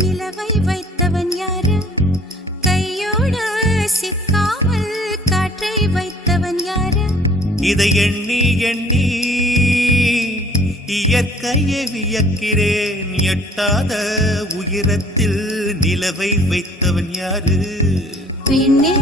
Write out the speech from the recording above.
நிலவை வைத்தவன் யாரு? கையோடு சிக்காமல் காற்றை வைத்தவன் யாரு? இதை எண்ணி எண்ணி இயற்கையை வியக்கிறேன். எட்டாத உயரத்தில் நிலவை வைத்தவன் யாரு? பெண்ணே